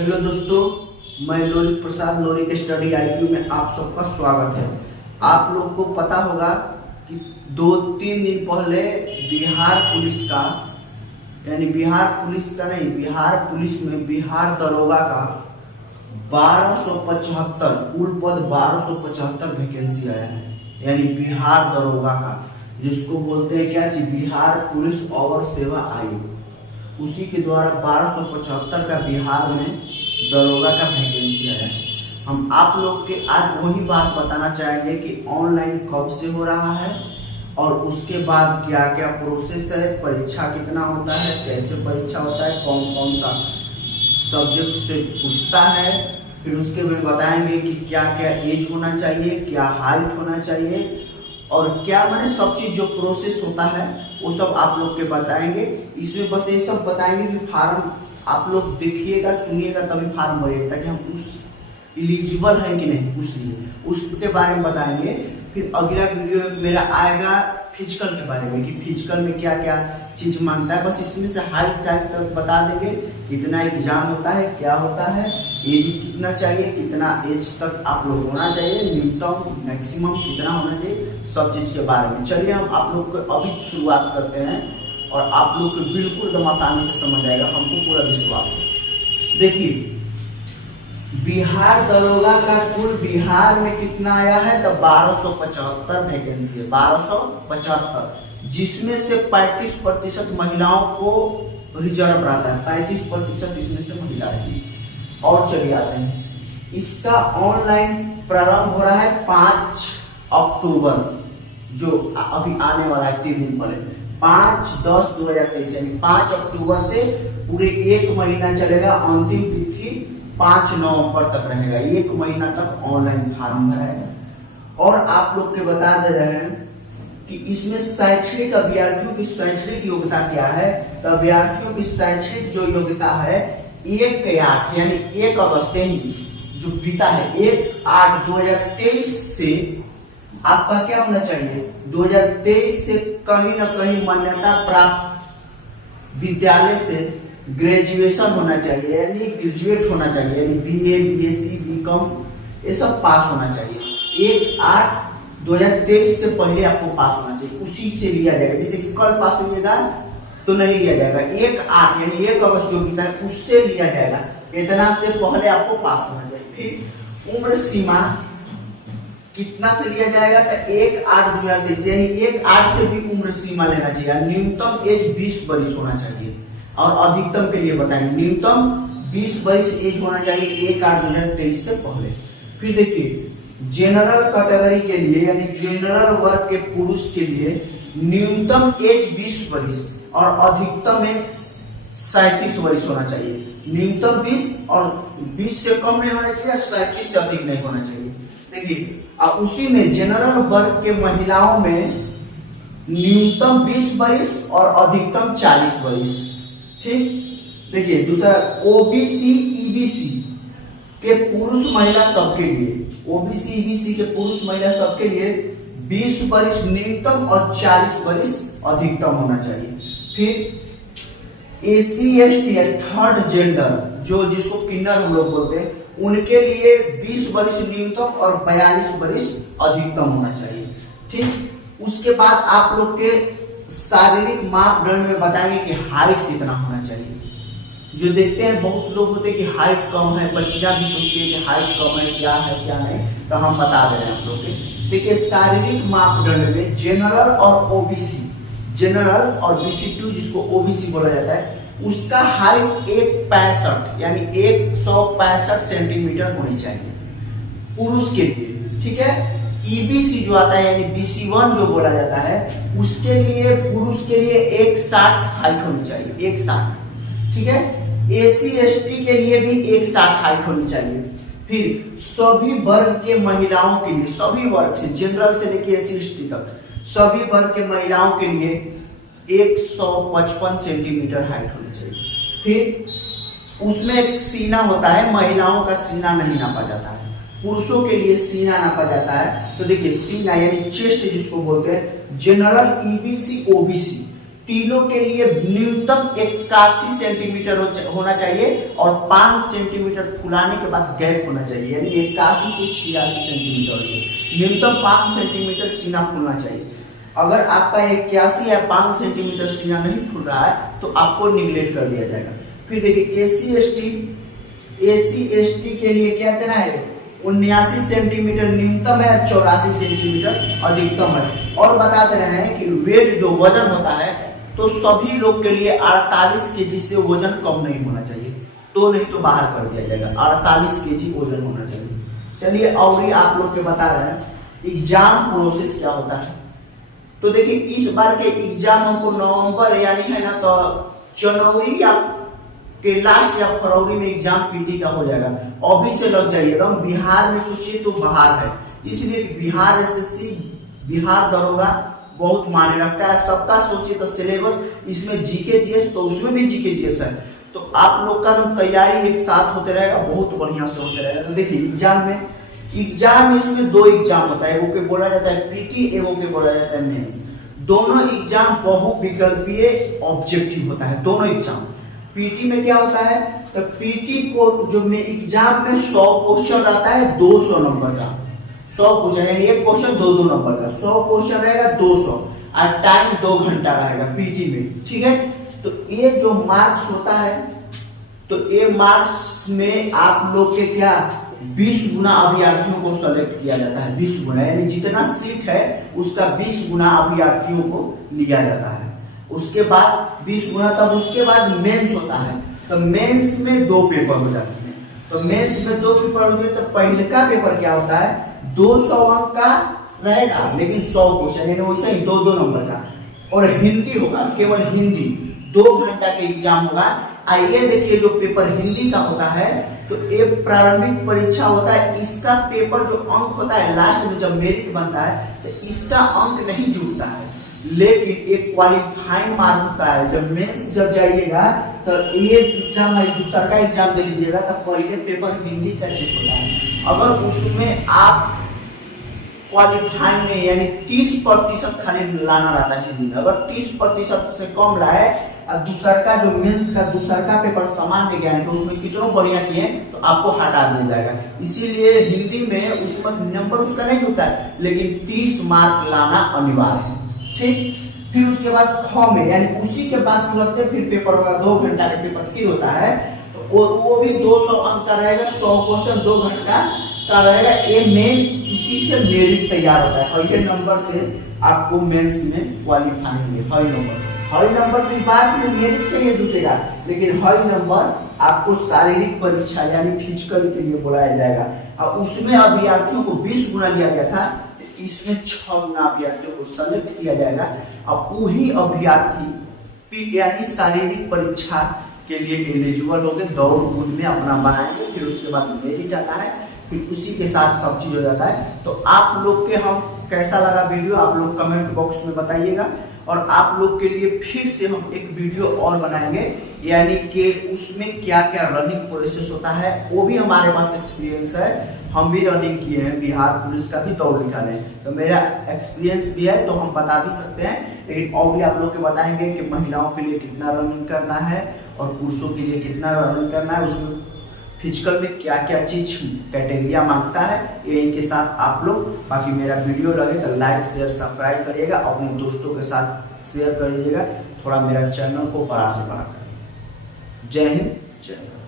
Hello दोस्तों, मैं लोरी प्रसाद लोरी के स्टडी IQ में आप सबका स्वागत है। आप लोग को पता होगा कि 2-3 दिन पहले बिहार पुलिस का नहीं, बिहार पुलिस में बिहार दरोगा का 1275 कुल पद 1275 वैकेंसी आया है। यानी बिहार दरोगा का, जिसको बोलते हैं क्या जी, बिहार पुलिस और सेवा आयोग, उसी के द्वारा 1275 का बिहार में दरोगा का वैकेंसी आया है। हम आप लोग के आज वही बात बताना चाहेंगे कि ऑनलाइन कब से हो रहा है और उसके बाद क्या क्या प्रोसेस है, परीक्षा कितना होता है, कैसे परीक्षा होता है, कौन कौन सा सब्जेक्ट से पूछता है। फिर उसके में बताएंगे कि क्या क्या एज होना चाहिए, क्या हाइट होना चाहिए और क्या मैंने सब चीज जो प्रोसेस होता है वो सब आप लोग के बताएंगे। इसमें बस ये सब बताएंगे कि फार्म आप लोग देखिएगा सुनिएगा तभी फार्म भरिएगा, ताकि हम उस एलिजिबल है कि नहीं उसके बारे में बताएंगे। फिर अगला वीडियो मेरा आएगा फिजिकल के बारे में कि फिजिकल में क्या क्या चीज मांगता है। बस इसमें से हाइट टाइप तक बता देंगे, कितना एग्जाम होता है, क्या होता है, एज कितना चाहिए, कितना एज तक आप लोग होना चाहिए, न्यूनतम मैक्सिमम कितना होना चाहिए, सब चीज के बारे में। चलिए हम आप लोग को अभी शुरुआत करते हैं और आप लोग को बिल्कुल एकदम आसानी से समझ आएगा, हमको पूरा विश्वास है। देखिए, बिहार दरोगा का कुल बिहार में कितना आया है, तो 1275 वैकेंसी है, 1275, जिसमें से 35% महिलाओं को रिजर्व रहता है, 35% इसमें से महिलाएं हैं। और चलिए आते हैं, इसका ऑनलाइन प्रारंभ हो रहा है 5 अक्टूबर, जो अभी आने वाला है 3 दिन पहले, 5/10/2023, यानी 5 अक्टूबर से पूरे 1 महीना चलेगा। अंतिम तिथि 5 नवंबर तक रहेगा, 1 महीना तक ऑनलाइन फॉर्म भराएगा। और आप लोग के बता दे रहे हैं कि इसमें शैक्षणिक अभ्यर्थियों की शैक्षणिक योग्यता क्या है। तो अभ्यर्थियों की शैक्षणिक जो योग्यता है 1/8 यानी 1 अगस्त ही जो बीता है 1/8/2023 से आपका क्या होना चाहिए, 2023 से कहीं ना कहीं मान्यता प्राप्त विद्यालय से ग्रेजुएशन होना चाहिए, यानी ग्रेजुएट होना चाहिए, यानी BA BSc BCom ये सब पास होना चाहिए। 1/8/2023 से पहले आपको पास होना चाहिए, उसी से लिया जाएगा। जैसे कि कल पास होइएगा तो नहीं लिया जाएगा, 1/8 यानी 1 अगस्त जो बीता है उससे लिया जाएगा, इतना से पहले आपको पास होना चाहिए। फिर उम्र सीमा कितना से लिया जाएगा, तो 1/8/2023 यानी 1/8 से भी उम्र सीमा लेना चाहिए। न्यूनतम एज 20 वर्ष होना चाहिए और अधिकतम के लिए बताएंगे, न्यूनतम 20 वर्ष एज होना चाहिए 1/8/2023 से पहले। फिर देखिए, जनरल कैटेगरी के लिए यानी जनरल वर्ग के पुरुष के लिए न्यूनतम एज 20 वर्ष और अधिकतम एज 37 वर्ष होना चाहिए। न्यूनतम 20 और 20 से कम नहीं होना चाहिए, 37 से अधिक नहीं होना चाहिए। देखिए, अब उसी में जनरल वर्ग के महिलाओं में न्यूनतम 20 वर्ष और अधिकतम 40 वर्ष। ठीक, देखिए दूसरा OBC EBC के पुरुष महिला सबके लिए, OBC EBC के पुरुष महिला सबके लिए 20 वर्ष न्यूनतम और 40 वर्ष अधिकतम होना चाहिए। फिर SC ST थर्ड जेंडर जो जिसको किन्नर हम लोग बोलते हैं, उनके लिए 20 वर्ष न्यूनतम और 42 वर्ष अधिकतम होना चाहिए। ठीक, उसके बाद आप लोग के शारीरिक मापदंड में बताएंगे कि हाइट कितना होना चाहिए। जो देखते हैं बहुत लोग होते हैं कि हाइट कम है, बच्चियां भी सोचती है कि हाइट कम है, क्या है क्या नहीं, तो हम बता दे रहे हैं आप लोग के। देखिए, शारीरिक मापदंड में जनरल और OBC, जनरल और BC2 जिसको OBC बोला जाता है, उसका हाइट 1.65 यानी 165 सेंटीमीटर होनी चाहिए पुरुष के लिए। ठीक है, EBC जो आता है यानी BC1 जो बोला जाता है, उसके लिए पुरुष के लिए 160 हाइट होनी चाहिए, 160। ठीक है, SC ST के लिए भी 160 हाइट होनी चाहिए। फिर सभी वर्ग के महिलाओं के लिए, सभी वर्ग से जनरल से लेकर SC ST तक सभी वर्ग के महिलाओं के लिए 155 सेंटीमीटर हाइट होनी चाहिए। फिर उसमें एक सीना होता है, महिलाओं का सीना नहीं नापा जाता है, पुरुषों के लिए सीना नापा जाता है। तो देखिए, सीना यानी चेस्ट जिसको बोलते हैं, जनरल EBC OBC तीनों के लिए न्यूनतम 81 सेंटीमीटर होना चाहिए और 5 सेंटीमीटर फुलाने के बाद गैप होना चाहिए, यानी 81 से 86 सेंटीमीटर न्यूनतम 5 सेंटीमीटर सीना फूलना चाहिए। अगर आपका 81 या 5 सेंटीमीटर सीना नहीं फूल रहा है तो आपको निगलेक्ट कर दिया जाएगा। फिर देखिए एसी एस टी के लिए क्या देना है, 79 सेंटीमीटर न्यूनतम है, 84 सेंटीमीटर अधिकतम है। और बता दे रहे हैं कि वेट जो वजन होता है तो सभी लोग के लिए 48 केजी से वजन कम नहीं होना चाहिए, तो नहीं तो बाहर कर दिया जाएगा। 48 केजी वजन होना चाहिए। चलिए और भी आप लोग के बता रहे हैं एग्जाम प्रोसेस क्या होता है। तो देखिए इस बार के एग्जाम हमको नवंबर यानी है ना तो जनवरी या के लास्ट या फरवरी में एग्जाम पीटी का हो जाएगा। अभी से लग जाइए एकदम। बिहार में सोचिए तो बाहर है, इसलिए बिहार एसएससी बिहार दरोगा बहुत मायने रखता है। सबका सोचिए तो सिलेबस इसमें जीके जीएस, तो उसमें भी जीके जीएस है, तो आप लोग का तैयारी एक साथ होते रहेगा, बहुत बढ़िया से होते रहेगा। तो देखिए एग्जाम इसमें 2 एग्जाम होता है, एगो के बोला जाता है पीटी, एगो के बोला जाता है मेंस। दोनों एग्जाम बहुविकल्पीय ऑब्जेक्टिव होता है दोनों एग्जाम। पीटी में क्या होता है, तो पीटी को जो में एग्जाम में 100 क्वेश्चन रहता है 200 नंबर का, 100 क्वेश्चन यानी एक क्वेश्चन 2-2 नंबर का, 100 क्वेश्चन रहेगा 200 और टाइम 2 घंटा रहेगा पीटी में, ठीक है। तो ये जो मार्क्स होता है, तो ये मार्क्स में आप लोग के क्या 20 गुना अभ्यर्थियों को सेलेक्ट किया जाता है। 20 गुना यानी जितना सीट है उसका 20 गुना अभ्यर्थियों को लिया जाता है। उसके बाद 20 गुना, तब उसके बाद मेंस होता है। तो मेंस में 2 पेपर हो जाते हैं। तो मेंस में 2 पेपर होते हैं। तो पहले का पेपर क्या होता है, 200 अंक का रहेगा लेकिन 100 क्वेश्चन यानी वैसे ही 2-2 नंबर का, और हिंदी होगा, केवल हिंदी 2 घंटा के एग्जाम होगा। आइए देखिए जो पेपर हिंदी का होता है, तो ये प्रारंभिक परीक्षा होता है। इसका पेपर जो अंक होता है लास्ट में जब मेरिट बनता है तो इसका अंक नहीं जुड़ता है, लेकिन एक क्वालिफाइंग मार्क होता है। जब मेंस जब जाइएगा तो ये एग्जाम है, दूसरा का एग्जाम दे लीजिएगा तो पहले पेपर हिंदी का चेक होता है। अगर उसमें आप क्वालिफाइंग में यानी 30% खाली लाना रहता है हिंदी में, अगर 30% से कम लाए और दूसरा का जो मेंस का दूसरा का पेपर सामान्य ज्ञान के उसमें कितना बढ़िया किए तो आपको हटा दिया जाएगा। इसीलिए हिंदी में उसमें नंबर उसका नहीं जुड़ता है, लेकिन 30 मार्क लाना अनिवार्य है, ठीक। फिर उसके बाद ख में यानी उसी के बाद तुरंत फिर पेपर होगा, 2 घंटा का पेपर फिर होता है। तो वो भी 200 अंक का रहेगा, 100 क्वेश्चन 2 घंटा का रहेगा। ये मेन इसी से मेरिट तैयार होता है और ये नंबर से आपको मेंस में क्वालिफाई है। हाई नंबर की बात में मेरिट के लिए जुटेगा, लेकिन हाई नंबर आपको शारीरिक परीक्षा यानी फिजिकल के लिए बुलाया जाएगा। और उसमें अभ्यर्थियों को 20 गुना लिया गया था, इसमें 6 गुना अभ्यर्थियों को सेलेक्ट किया जाएगा। अब वही अभ्यर्थी यानी शारीरिक परीक्षा के लिए एलिजिबल हो गए, दौड़ कूद में अपना बनाएंगे। फिर उसके बाद मेरिट आता है, फिर उसी के साथ सब चीज हो जाता है। तो आप लोग के हम कैसा लगा वीडियो आप लोग कमेंट बॉक्स में बताइएगा। और आप लोग के लिए फिर से हम एक वीडियो और बनाएंगे, यानी कि उसमें क्या क्या रनिंग प्रोसेस होता है, वो भी हमारे पास एक्सपीरियंस है। हम भी रनिंग किए हैं, बिहार पुलिस का भी दौड़ निकाले, तो मेरा एक्सपीरियंस भी है, तो हम बता भी सकते हैं। लेकिन और भी आप लोग के बताएंगे कि महिलाओं के लिए कितना रनिंग करना है और पुरुषों के लिए कितना रनिंग करना है, उसमें फिजिकल में क्या क्या चीज कैटेगरिया मांगता है। यही के साथ आप लोग बाकी मेरा वीडियो लगे तो लाइक शेयर सब्सक्राइब करिएगा, अपने दोस्तों के साथ शेयर करिएगा, थोड़ा मेरा चैनल को बड़ा से बड़ा करें। जय हिंद, जय भारत।